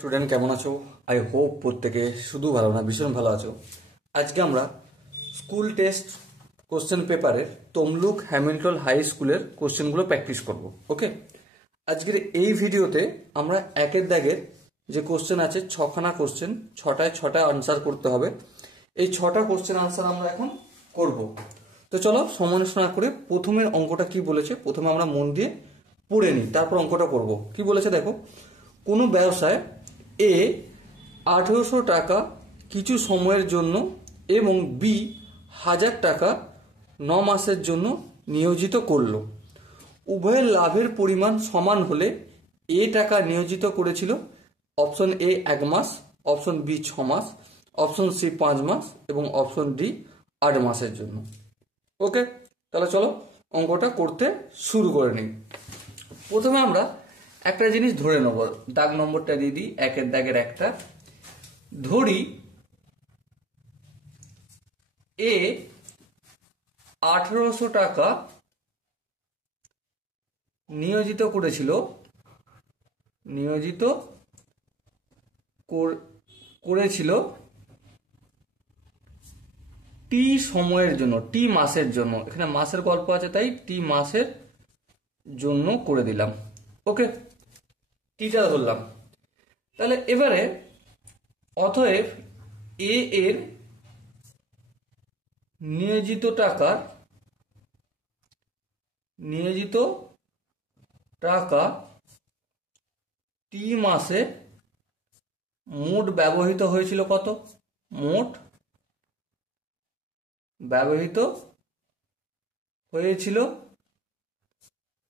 Student কেমন আছো? I hope প্রত্যেকে শুধু ভালো না ভীষণ ভালো আছো। আজকে আমরা স্কুল টেস্ট কোশ্চেন পেপারের তমলুক হ্যামিল্টন হাই স্কুলের কোশ্চেনগুলো প্র্যাকটিস করব। ওকে, আজকের এই ভিডিওতে আমরা একের দাগের যে কোশ্চেন আছে ছখানা কোশ্চেন, ছটায় ছটা আনসার করতে হবে। এই ছটা কোশ্চেন আনসার আমরা এখন করব। তো চলো সময় নষ্ট না করে প্রথমের অঙ্কটা কি বলেছে প্রথমে আমরা মন দিয়ে পড়ে নিই, তারপর অঙ্কটা করব। কি বলেছে দেখো, কোনো ব্যবসায় এ 1800 টাকা কিছু সময়ের জন্য এবং বি 1000 টাকা 9 মাসের জন্য নিয়োজিত করল। উভয়ের লাভের পরিমাণ সমান হলে এ টাকা নিয়োজিত করেছিল অপশন এ 1 মাস, অপশন বি 6 মাস, অপশন সি 5 মাস এবং অপশন ডি 8 মাসের জন্য। ওকে, তাহলে চলো অঙ্কটা করতে শুরু করে নিই। প্রথমে আমরা একটা জিনিস ধরে নেব, দাগ নম্বরটা দিয়ে দিই, একের দাগের একটা ধরি। এ 1800 টাকা নিয়োজিত করেছিল টি সময়ের জন্য, টি মাসের জন্য। এখানে মাসের গল্প আছে তাই টি মাসের জন্য করে দিলাম। ওকে, টিটা ধরলাম। তাহলে এবারে অতএব এ এর নিয়োজিত টাকা টি মাসে মোট ব্যবহৃত হয়েছিল কত? মোট ব্যবহৃত হয়েছিল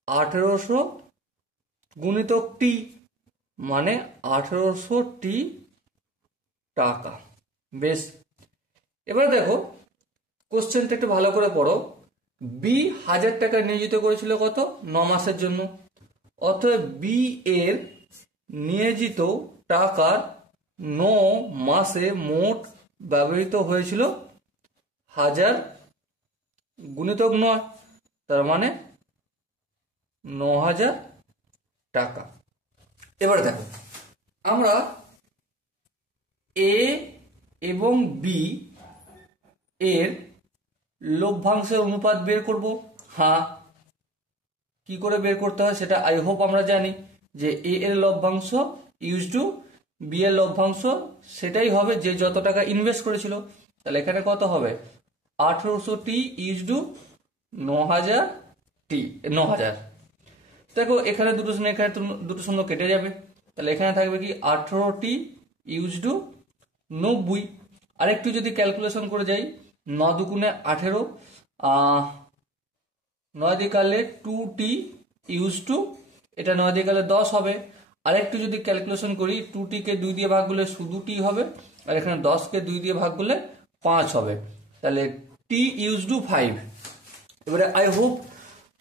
1800 গুণিতক টি, মানে 1800 টি টাকা। বেশ, এবারে দেখো কোশ্চেনটা একটু ভালো করে পড়ো। বি 1000 টাকা নিয়োজিত করেছিল কত? 9 মাসের জন্য। অতএব বি এর নিয়োজিত টাকার 9 মাসে মোট ব্যবহৃত হয়েছিল 1000 গুণিতক 9, তার মানে 9000 টাকা। এবার দেখো আমরা এ এবং বি এর লভ্যাংশের অনুপাত বের করব। হ্যাঁ, কি করে বের করতে হয় সেটা আই হোপ আমরা জানি, যে এ এর লভ্যাংশ ইউজ টু বি এর লভ্যাংশ, সেটাই হবে যে যত টাকা ইনভেস্ট করেছিল। তাহলে এখানে কত হবে? 1800 টি ইউজ টু 9000 টি, 9000। দেখো এখানে দুটো শূন্য, এখানে দুটো শূন্য কেটে যাবে। তাহলে এখানে থাকবে কি 18 টি ইউজ টু 90। আরেকটু যদি ক্যালকুলেশন করে যাই, 9 দুগুণে 18, 9 দিয়ে কাটলে 2 টি ইউজ টু, এটা 9 দিয়ে কাটলে 10 হবে। আরেকটু যদি ক্যালকুলেশন করি, 2 টিকে 2 দিয়ে ভাগ করলে শুধু টি হবে, আর এখানে 10 কে 2 দিয়ে ভাগ করলে 5 হবে। তাহলে টি ইউজ টু 5। এবারে আই হোপ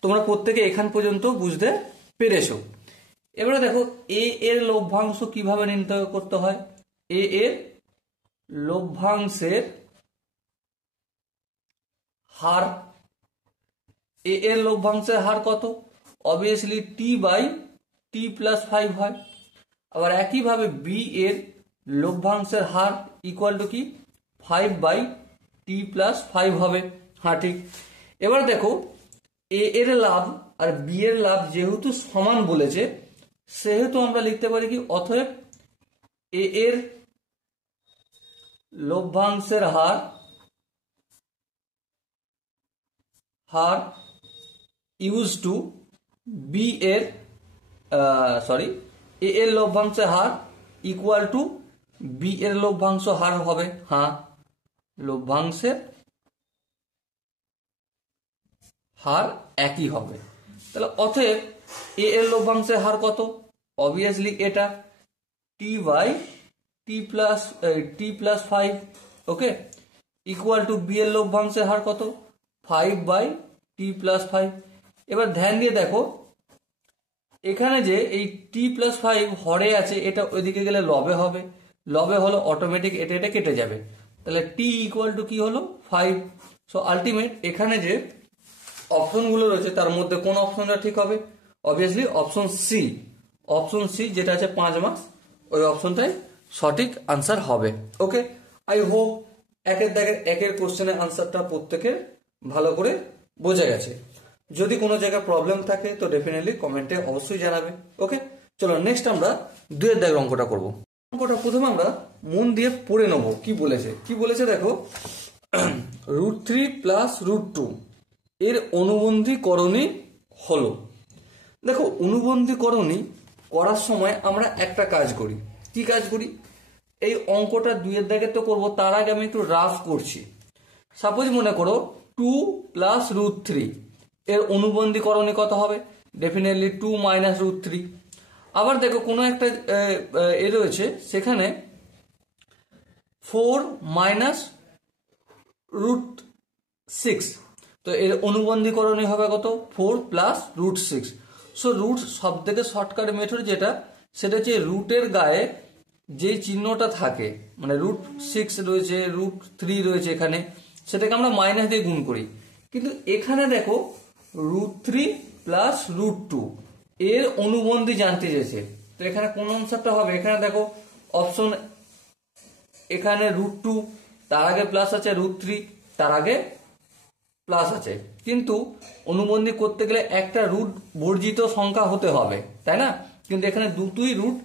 তোমরা প্রত্যেকে এখান পর্যন্ত বুঝতে পেরেছো। এবারে দেখো এ এর লভ্যাংশ কিভাবে নির্ণয় করতে হয়। এ এর লভ্যাংশের হার, এ এর লভ্যাংশের হার কত? Obviously T by T plus 5 হয়। আবার একইভাবে বি এর লভ্যাংশের হার ইকুয়াল টু কি? 5 বাই টি প্লাস 5 হবে। হ্যাঁ ঠিক। এবার দেখো এ এর লাভ আর বি এর লাভ যেহেতু সমান বলেছে, সেহেতু আমরা লিখতে পারি কি? অতএব এ এর লভ্যাংশের হার ইউজ টু বি এর এ এর লভ্যাংশের হার ইকুয়াল টু বি এর লভ্যাংশ হার হবে। হ্যাঁ, লভ্যাংশের হার একই হবে। তাহলে অতএব এ এর লভ্যাংশের হার কত? অবভিয়াসলি এটা T by T plus 5। Okay, equal to B এর লভ্যাংশের হার কত? 5 বাই টি প্লাস 5। এবার ধ্যান দিয়ে দেখো এখানে যে এই টি প্লাস 5 হরে আছে, এটা ওইদিকে গেলে লবে হবে, লবে হলো অটোমেটিক এটা এটা কেটে যাবে। তাহলে টি ইকুয়াল টু কি হলো? 5। সো আলটিমেট এখানে যে অপশনগুলো রয়েছে তার মধ্যে কোন অপশনটা ঠিক হবে? অবভিয়াসলি অপশন সি, যেটা আছে 5 মাস, ওই অপশনটাই সঠিক আনসার হবে। ওকে, আই হোপ একের কোশ্চেনের আনসারটা প্রত্যেকের ভালো করে বোঝা গেছে। যদি কোনো জায়গায় প্রবলেম থাকে তো ডেফিনেটলি কমেন্টে অবশ্যই জানাবে। ওকে, চলো নেক্সট আমরা 2 এর দাগের অঙ্কটা করব। অঙ্কটা প্রথমে আমরা মন দিয়ে পড়ে নেব কি বলেছে দেখো, √3 প্লাস √2 এর অনুবন্ধীকরণী হলো। দেখো, অনুবন্ধীকরণী করার সময় আমরা একটা কাজ করি। কি কাজ করি? এই অঙ্কটা 2 এর দাগে তো করবো, তার আগে আমি একটু রাফ করছি। সাপোজ মনে করো 2 প্লাস √3 এর অনুবন্ধীকরণী কত হবে? Definitely 2 minus √3। আবার দেখো কোনো একটা রয়েছে, সেখানে 4 মাইনাস √6, তো এর অনুবন্ধীকরণী হবে কত? 4 প্লাস √6। সো রুট সব থেকে শর্টকাট মেথড যেটা, সেটা হচ্ছে রুটের গায়ে যে চিহ্নটা থাকে, মানে √6 রয়েছে, √3 রয়েছে এখানে, সেটাকে আমরা মাইনাস দিয়ে গুণ করি। কিন্তু এখানে দেখো √3 প্লাস √2 এর অনুবন্ধী জানতে চেয়েছে, তো এখানে কোন আনসারটা হবে? এখানে দেখো অপশন, এখানে √2 তার আগে প্লাস আছে, √3 তার আগে প্লাস আছে, কিন্তু অনুবন্ধী করতে গেলে একটা রুট বর্জিত সংখ্যা হতে হবে, তাই না? কিন্তু এখানে দুটোই রুট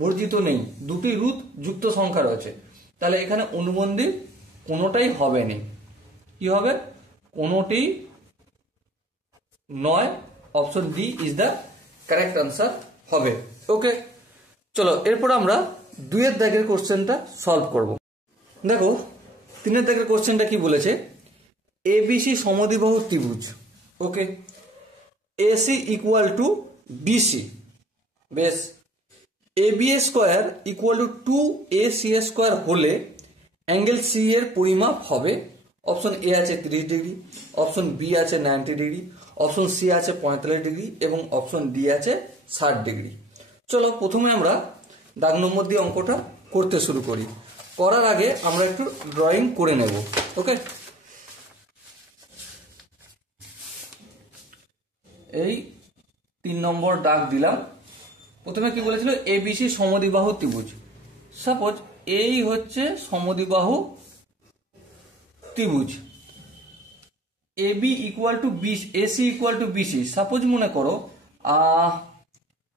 বর্জিত নেই, দুটি রুট যুক্ত সংখ্যা রয়েছে, তাহলে এখানে অনুবন্ধী কোনোটাই হবে না। কি হবে? কোনোটি নয়, option D is the correct answer হবে। ওকে, চলো এরপর আমরা 2 এর দাগের কোশ্চেনটা সলভ করব। দেখো 3 এর দাগের কোশ্চেনটা কি বলেছে, এবিসি সমদ্বিবাহু ত্রিভুজ। Okay, AC equal to BC, বেশ, AB square equal to 2AC square হলে অ্যাঙ্গেল সি এর পরিমাপ হবে। অপশন এ আছে 30 ডিগ্রি, অপশন বি আছে 90 ডিগ্রি, অপশন সি আছে 45 ডিগ্রি এবং অপশন ডি আছে 60 ডিগ্রি। চলো প্রথমে আমরা দাগ নম্বর দিয়ে অঙ্কটা করতে শুরু করি। করার আগে আমরা একটু ড্রয়িং করে নেব। ওকে, এই 3 নম্বর দাগ দিলাম। প্রথমে কি বলেছিল? এবিসি সমদ্বিবাহু ত্রিভুজ। সাপোজ এই হচ্ছে সমদ্বিবাহু ত্রিভুজ, AB equal to B, AC equal to BC. Suppose মনে করো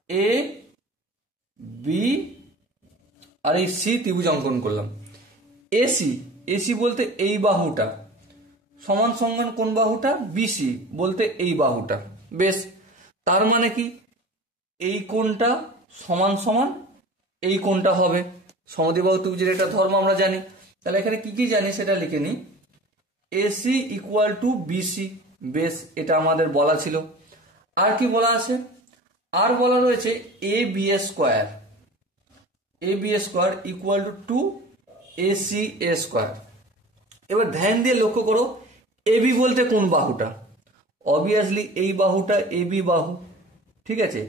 এ বি আর এই সি ত্রিভুজ অঙ্কন করলাম। এসি বলতে এই বাহুটা, সমান সমান কোন বাহুটা? বিসি বলতে এই বাহুটা। বেশ, তার মানে কি এই কোণটা সমান সমান এই কোণটা হবে। সমদ্বিবাহু ত্রিভুজের এটা ধর্ম আমরা জানি। তাহলে এখানে কি কি জানি সেটা লিখে নিই। এসি ইকুয়াল টু বিসি, বেশ, এটা আমাদের বলা ছিল। আর কি বলা আছে? আর বলা রয়েছে A B square, equal to AC square. এবার ধ্যান দিয়ে লক্ষ্য করো, এবি বলতে কোন বাহুটা? অবভিয়াসলি এই বাহুটা এবি বাহু, ঠিক আছে।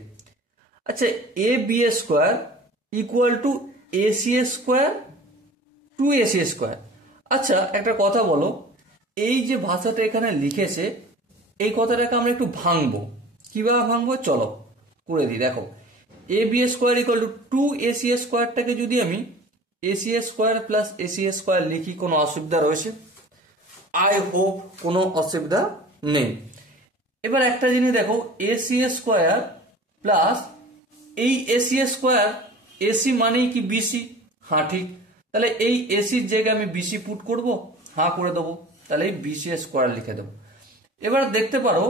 আচ্ছা, A B square equal to AC square 2AC square. আচ্ছা একটা কথা বলো, এই যে ভাষাটা এখানে লিখেছে, এই কথাটাকে আমরা একটু ভাঙবো। কিভাবে ভাঙবো চলো করে দিই। দেখো, A B square equal to 2AC স্কোয়ারটাকে যদি আমি AC square plus AC square লিখি, কোনো অসুবিধা রয়েছে? আই হোপ কোনো অসুবিধা নেই। এবার একটা জিনিস দেখো, AC স্কোয়ার প্লাস এই AC স্কোয়ার, এসি মানেই কি বিসি? হ্যাঁ ঠিক, তাহলে এই এসির জায়গায় আমি বিসি পুট করব, হ্যাঁ করে দেবো, তাহলে এই বিসি স্কোয়ার লিখে দেবো। এবার দেখতে পারো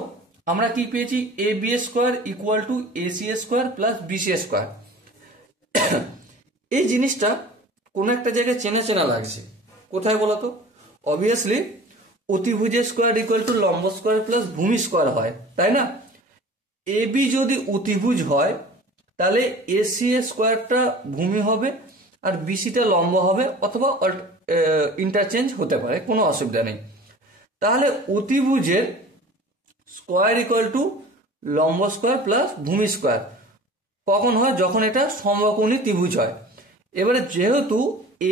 আমরা কি পেয়েছি, A B square equal to AC square plus BC square. এই জিনিসটা কোনো একটা জায়গায় চেনা চেনা লাগছে, কোথায় বলো তো? অবভিয়াসলি অতিভুজ স্কোয়ার ইকুয়াল টু লম্ব স্কোয়ার প্লাস ভূমি স্কোয়ার হয়, তাই না? এবি যদি অতিভুজ হয় তাহলে এসি স্কোয়ারটা ভূমি হবে আর বিসিটা লম্ব হবে, অথবা ইন্টারচেঞ্জ হতে পারে, কোনো অসুবিধা নেই। তাহলে অতিভুজের স্কোয়ার ইকুয়াল টু লম্ব স্কোয়ার প্লাস ভূমি স্কোয়ার কখন হয়? যখন এটা সমকোণী ত্রিভুজ হয়। এবারে যেহেতু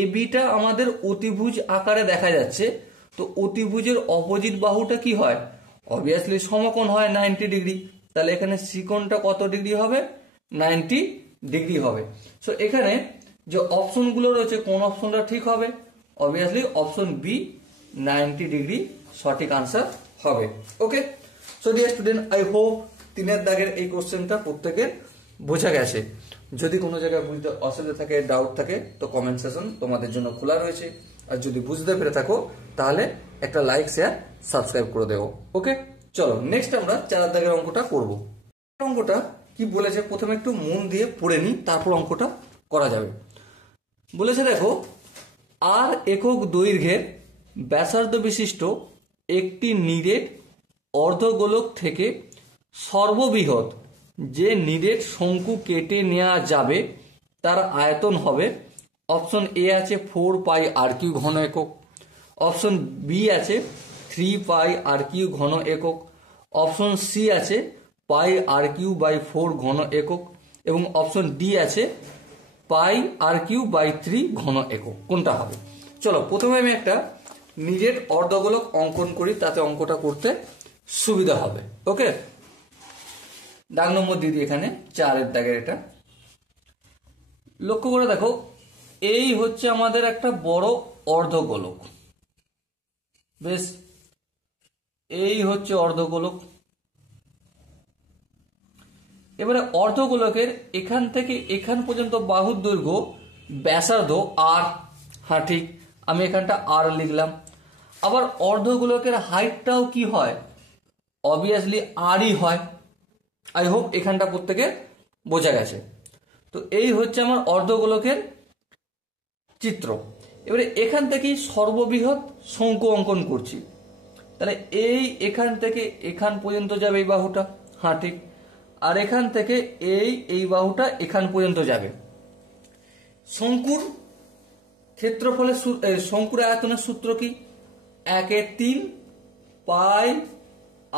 এবিটা আমাদের অতিভুজ আকারে দেখা যাচ্ছে, তো অতিভুজের অপোজিট বাহুটা কি হয়? অবভিয়াসলি সমকোণ হয় 90 ডিগ্রি। তাহলে এখানে সি কোণটা কত ডিগ্রি হবে? 90 ডিগ্রি হবে। সো এখানে যে অপশনগুলো রয়েছে কোন অপশনটা ঠিক হবে? অবভিয়াসলি অপশন বি 90 ডিগ্রি সঠিক আনসার হবে। Okay, so dear student, I hope 3 দাগের এই কোশ্চেনটা প্রত্যেকের বোঝা গেছে। যদি কোনো জায়গায় বুঝতে অসুবিধা থাকে, ডাউট থাকে, তো কমেন্ট সেকশন তোমাদের জন্য খোলা রয়েছে। আর যদি বুঝতে পেরে থাকো তাহলে একটা লাইক, শেয়ার, সাবস্ক্রাইব করে দেবো। ওকে, চলো নেক্সট আমরা 4 দাগের অঙ্কটা করব। অঙ্কটা কি বলেছে প্রথমে একটু মন দিয়ে পড়ে নিই, তারপর অঙ্কটা করা যাবে। বলেছে দেখো, আর একক দৈর্ঘ্যের ব্যাসার্ধ বিশিষ্ট একটি নিরেট অর্ধগোলক থেকে সর্ববৃহৎ যে নিরেট শঙ্কু কেটে নেওয়া যাবে তার আয়তন হবে, অপশন এ আছে 4 পাই আর কিউ ঘন একক, অপশন বি আছে 3 পাই আর কিউ ঘন একক, অপশন সি আছে পাই আর কিউ বাই 4 ঘন একক, এবং অপশন ডি আছে পাই আর কিউ বাই 3 ঘন একক। কোনটা হবে? চলো প্রথমে আমি একটা নিরেট অর্ধগোলক অঙ্কন করি, তাতে অঙ্কটা করতে সুবিধা হবে। ওকে, দাগ নম্বর দিয়ে দিই এখানে 4 দাগের। এটা লক্ষ্য করে দেখো, এই হচ্ছে আমাদের একটা বড় অর্ধগোলক। বেশ, এই হচ্ছে অর্ধগোলক। এবারে অর্ধগোলকের এখান থেকে এখান পর্যন্ত বাহুর দৈর্ঘ্য ব্যাসার্ধ আর, হ্যাঁ ঠিক, আমি এখানটা আর লিখলাম। আবার অর্ধগোলকের হাইটটাও কি হয়? অবভিয়াসলি আরই হয়। আই হোপ এখানটা প্রত্যেকের বোঝা গেছে। তো এই হচ্ছে আমার অর্ধগোলকের চিত্র। এবারে এখান থেকেই সর্ববৃহৎ শঙ্কু অঙ্কন করছি। তাহলে এখান থেকে এখান পর্যন্ত যাবে এই বাহুটা, হ্যাঁ ঠিক, আর এখান থেকে এই বাহুটা এখান পর্যন্ত যাবে। শঙ্কুর ক্ষেত্রফলের শঙ্কুর আয়তনের সূত্র কি? 1/3 পাই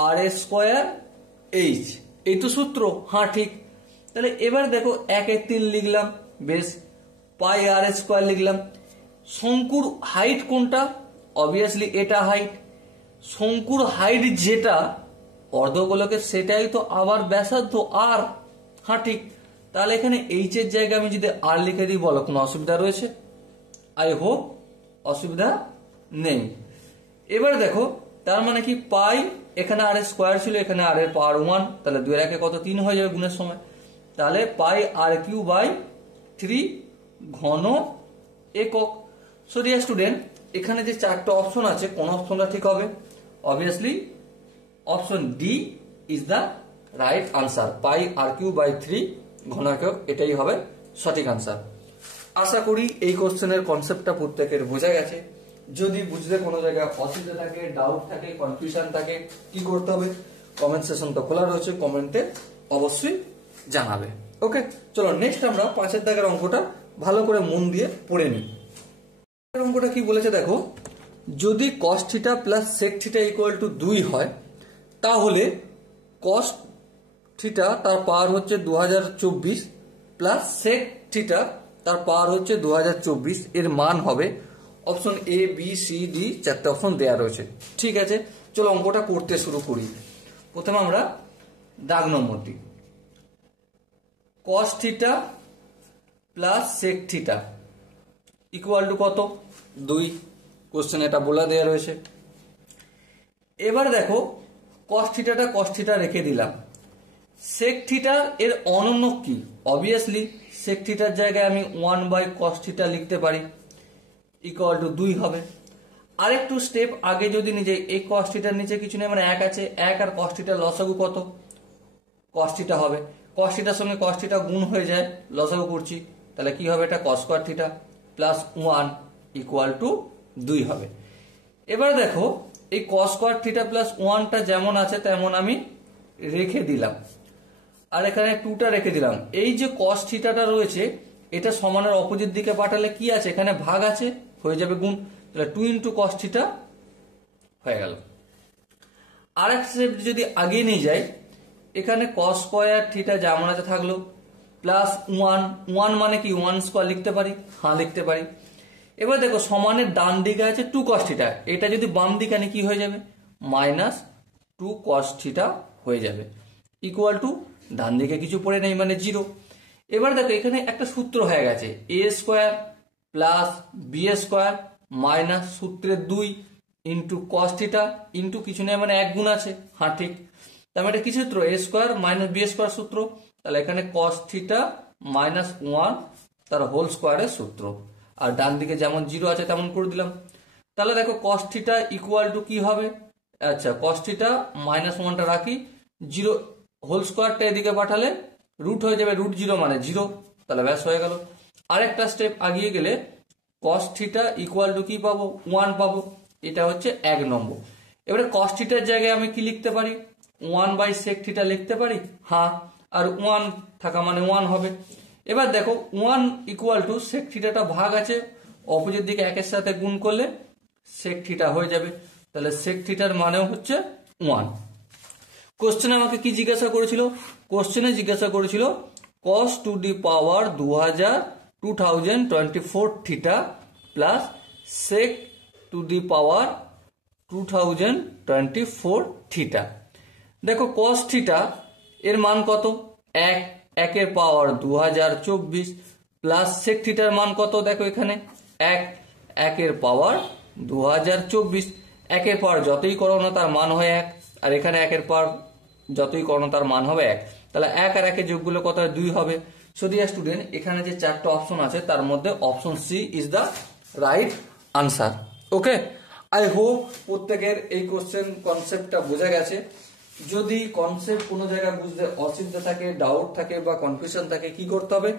আর স্কোয়ার এইচ, এই তো সূত্র, হ্যাঁ ঠিক। তাহলে এবার দেখো 1/3 লিখলাম, বেশ, পাই আর স্কোয়ার লিখলাম। শঙ্কুর হাইট কোনটা? অবভিয়াসলি এটা হাইট। শঙ্কুর হাইট যেটা অর্ধগোলকের, সেটাই তো আবার ব্যাসার্ধ আর, হ্যাঁ ঠিক। তাহলে এখানে এইচ এর জায়গায় আমি যদি আর লিখে দিই, বলো কোনো অসুবিধা রয়েছে? আই হোপ অসুবিধা নেই। এবার দেখো, তার মানে কি, পাই এখানে আর স্কোয়ার ছিল, এখানে আর এর পাওয়ার 1, তাহলে 2 এর 1 কত? 3 হয়ে যাবে গুণের সময়। তাহলে পাই আর কিউ বাই 3 ঘন একক। সো ডিয়ার স্টুডেন্ট, এখানে যে 4টা অপশন আছে, কোন অপশনটা ঠিক হবে? Obviously option D is the right answer. Pi R Q by 3 ঘন একক, এটাই হবে সঠিক আনসার। আশা করি এই কোশ্চেনের কনসেপ্টটা প্রত্যেকের বোঝা গেছে। যদি বুঝতে কোনো জায়গায় অসুবিধা থাকে, ডাউট থাকে, কনফিউশন থাকে, কি করতে হবে? কমেন্ট সেকশন তো খোলা রয়েছে, কমেন্টে অবশ্যই জানাবে। ওকে, চলো নেক্সট আমরা 5 দাগের অঙ্কটা ভালো করে মন দিয়ে পড়ে নিই। অঙ্কটা কি বলেছে দেখো, যদি cos theta plus sec theta equal to 2 হয়, তাহলে cos থিটা তার পাওয়ার হচ্ছে 2024 প্লাস sec থিটা তার পাওয়ার হচ্ছে 2024, এর মান হবে, option A B C D 4টে অপশন দেওয়া রয়েছে। ঠিক আছে, চলো অঙ্কটা করতে শুরু করি। প্রথমে আমরা দাগ নম্বর দিই, cos theta plus sec theta equal to কত? 2। কোশ্চেন এটা বলা দেওয়া রয়েছে। এবার দেখো, cos থিটা রেখে দিলাম। sec থিটা এর অনন্য কি? অবভিয়াসলি sec থিটার জায়গায় আমি 1/cos থিটা লিখতে পারি, ইকুয়াল টু 2 হবে। আরেকটু স্টেপ আগে যদি নিজে, এই cos থিটার নিচে কিছু নেই, মানে 1 আছে, 1 আর cos থিটার লসাগু কত? cos থিটা হবে। cos থিটার সঙ্গে cos থিটা গুণ হয়ে যায়, লসাগু করছি, তাহলে কি হবে? এটা cos square theta plus 1 equal to 2 হবে। এবার দেখো, এই cos স্কয়ার থিটা প্লাস 1টা যেমন আছে তেমন আমি রেখে দিলাম, আর এখানে 2টা রেখে দিলাম। এই যে cos থিটাটা রয়েছে, এটা সমানের অপোজিট দিকে পাঠালে কি আছে? এখানে ভাগ আছে, হয়ে যাবে গুণ, তাহলে 2 ইন্টু cos থিটা হয়ে গেল। আর এক স্টেপ যদি আগে নিয়ে যাই, এখানে cos স্কয়ার থিটা যেমন আছে থাকলো, প্লাস 1 মানে কি 1 স্কয়ার লিখতে পারি, হ্যাঁ লিখতে পারি। এবার দেখো, সমানের ডান দিকে আছে 2 cos থিটা, এটা যদি বাম দিকে আনি কি হয়ে যাবে? মাইনাস 2 cos থিটা হয়ে যাবে, ইকুয়াল টু ডান দিকে কিছু পড়ে নেই, মানে 0। এবার দেখো এখানে একটা সূত্র হয়ে গেছে, A square plus B square minus সূত্রের 2 ইন্টু কস থিটা ইন্টু কিছু নেই মানে এক গুণ আছে, হ্যাঁ ঠিক। তার মানে এটা কি সূত্র, এ স্কোয়ার মাইনাস বি স্কোয়ার সূত্র। তাহলে এখানে কস থিটা মাইনাস 1 তার হোল স্কোয়ারের সূত্র। আর ডান দিকে যেমন 0 আছে তেমন করে দিলাম। তাহলে দেখো কস থিটা ইকুয়াল টু কি হবে, আচ্ছা কস থিটা মাইনাস 1টা রাখি, 0 হোল স্কোয়ারটা এদিকে পাঠালে রুট হয়ে যাবে, রুট 0 মানে 0, তাহলে ব্যাস হয়ে গেল। আরেকটা স্টেপ আগিয়ে গেলে কস থিটা ইকুয়াল টু কি পাবো, 1 পাবো, এটা হচ্ছে 1 নম্বর। এবারে কস থিটার জায়গায় আমি কি লিখতে পারি, 1/sec থিটা লিখতে পারি, হ্যাঁ, আর 1 থাকা মানে 1 হবে। এবার দেখো 1 ইকুয়াল টু সেক থিটাটা ভাগ আছে, অপোজিট দিকে 1 এর সাথে গুণ করলে সেক থিটা হয়ে যাবে, তাহলে সেক থিটার মানেও হচ্ছে 1। কোশ্চেনে আমাকে কি জিজ্ঞাসা করেছিল, কোশ্চেনে জিজ্ঞাসা করেছিল cos to the power 2024 theta plus sec to the power 2024 theta. দেখো cos থিটা এর মান কত, 1, 1 এর পাওয়ার 2024 প্লাস sec থিটার মান কত, দেখো এখানে 1, 1 এর পাওয়ার 2024, 1 এর পাওয়ার যতই করো না তার মান হয় 1, আর এখানে 1 এর পাওয়ার যতই করো না তার মান হবে 1, তাহলে 1 আর 1 এর যোগগুলো কত হয়, 2 হবে। সো ডিয়ার স্টুডেন্ট, এখানে যে 4টা অপশন আছে তার মধ্যে option C is the right answer. Okay, I hope প্রত্যেকের এই কোশ্চেন কনসেপ্টটা বোঝা গেছে। যদি কনসেপ্ট কোনো জায়গায় বুঝতে অসুবিধা থাকে, ডাউট থাকে বা কনফিউশন থাকে, কি করতে হবে,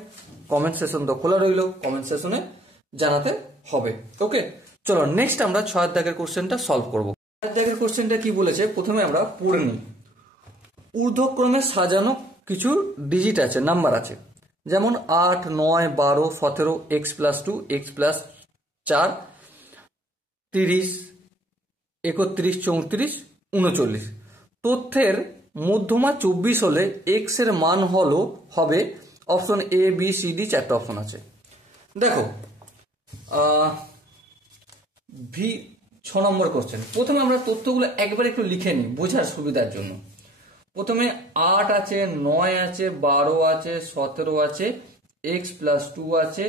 কমেন্ট সেশন তো খোলা রইল, কমেন্ট সেশনে জানাতে হবে। ওকে, চলো নেক্সট আমরা 6 দাগের কোশ্চেনটা সলভ করব। 6 দাগের কোশ্চেনটা কি বলেছে প্রথমে আমরা পড়ে নিই। ঊর্ধ্বক্রমে সাজানো কিছু ডিজিট আছে, নাম্বার আছে, যেমন 8, 9, 12, 17, x+2, x+4, 30, 31, 34, 39। তথ্যের মধ্যমা 24 হলে x এর মান হবে option A B C D, 4টা অপশন আছে। দেখো 6 নম্বর কোশ্চেন। প্রথমে আমরা তথ্যগুলো একবার একটু লিখে নিই বোঝার সুবিধার জন্য। প্রথমে 8 আছে, 9 আছে, 12 আছে, 17 আছে, x+2 আছে,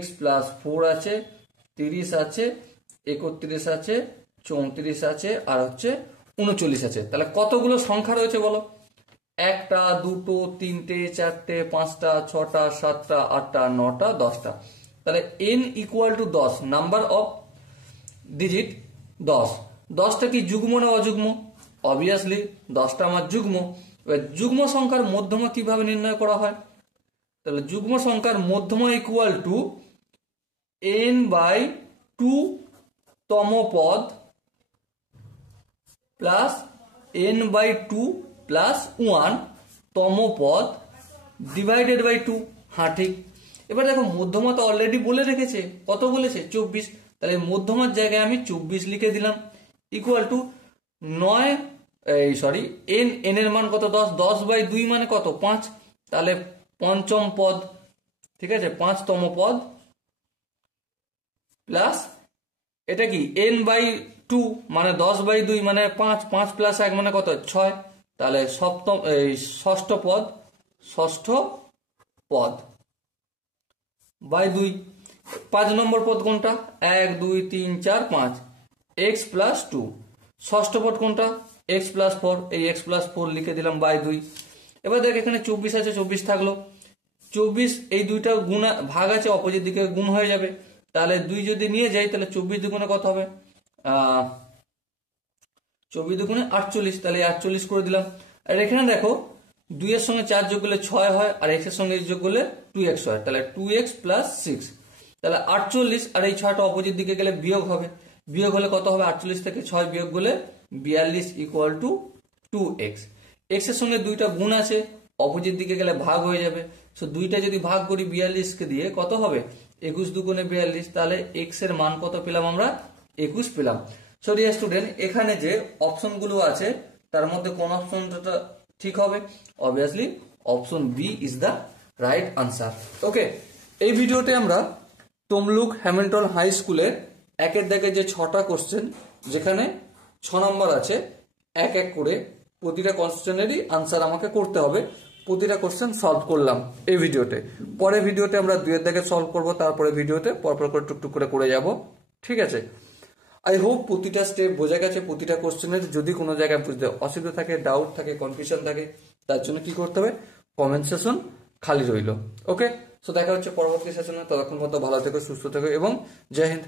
x+4 আছে, 30 আছে, 31 আছে, 34 আছে, আর হচ্ছে 39 আছে। তাহলে কতগুলো সংখ্যা রয়েছে বলো, 1টা, 2টো, 3টে, 4টে, 5টা, 6টা, 7টা, 8টা, 9টা, 10টা। তাহলে n equal to 10, number of digit 10। 10টা কি যুগ্ম না অযুগ্ম, অবভিয়াসলি 10টা আমার যুগ্ম। এবার যুগ্ম সংখ্যার মধ্যমা কিভাবে নির্ণয় করা হয়, তাহলে যুগ্ম সংখ্যার মধ্যমা ইকুয়াল টু n/2 তম পদ প্লাস n/2 প্লাস 1 তম পদ ডিভাইডেড বাই 2, হ্যাঁ ঠিক। এবার দেখো মধ্যমা তো অলরেডি বলে রেখেছে, কত বলেছে, 24, তাহলে মধ্যমার জায়গায় আমি 24 লিখে দিলাম, ইকুয়াল টু 9, n এর মান কত, 10, 10/2 মানে কত, 5, তাহলে পঞ্চম পদ, ঠিক আছে, 5তম পদ প্লাস এটা কি n/2 মানে 10/2 মানে 5, 5 প্লাস 1 মানে কত, 6, তাহলে ষষ্ঠ পদ বাই 2। 5 নম্বর পদ কোনটা, 1, 2, 3, 4, 5, x+2। ষষ্ঠ পদ কোনটা, x+4, এই x+4 লিখে দিলাম বাই 2। এবার দেখ এখানে 24 আছে, 24 থাকলো, 24 এই দুইটা গুণ ভাগ আছে, অপোজিট দিকে গুণ হয়ে যাবে, তাহলে 2 যদি নিয়ে যাই তাহলে 24 দুগুণে কত হবে, 24 দুগুণে 48, তাহলে 48 করে দিলাম। আর এখানে দেখো 2 এর সঙ্গে 4 যোগ করলে 6 হয়, আর x এর সঙ্গে যোগ করলে 2x হয়, তাহলে 2x + 6, তাহলে 48, আর এই 6টা অপোজিট দিকে গেলে বিয়োগ হবে, বিয়োগ হলে কত হবে, 48 থেকে 6 বিয়োগ করলে 42 ইকুয়াল টু 2x। x এর সঙ্গে 2টা গুণ আছে, অপোজিট দিকে গেলে ভাগ হয়ে যাবে, সো 2টা যদি ভাগ করি 42 কে দিয়ে কত হবে, 21 দুগুণে 42, তাহলে x এর মান কত পেলাম আমরা, 21 পেলাম। সো ডিয়ার স্টুডেন্ট, এখানে যে অপশনগুলো আছে তার মধ্যে কোন অপশনটা ঠিক হবে, obviously option B is the right answer. Okay, এই ভিডিওতে আমরা তমলুক হ্যামিল্টন হাই স্কুলের 1 দাগে যে 6টা কোশ্চেন, যেখানে 6 নম্বর আছে, এক এক করে প্রতিটা কোশ্চেনেরই আনসার আমাকে করতে হবে। প্রতিটা কোশ্চেন সলভ করলাম এই ভিডিওতে। পরের ভিডিওতে আমরা 2 দাগে সলভ করব, তারপরে ভিডিওতে পরপর করে টুকটুক করে যাব। ঠিক আছে, আই হোপ প্রতিটা স্টেপ বোঝা গেছে। প্রতিটা কোশ্চেনের যদি কোনো জায়গায় বুঝতে অসুবিধা থাকে, ডাউট থাকে, কনফিউশন থাকে, তার জন্য কি করতে হবে, কমেন্ট সেশন খালি রইল। ওকে, সো দেখা হচ্ছে পরবর্তী সেশনে। ততক্ষণ মতো ভালো থেকো, সুস্থ থেকো এবং জয় হিন্দ।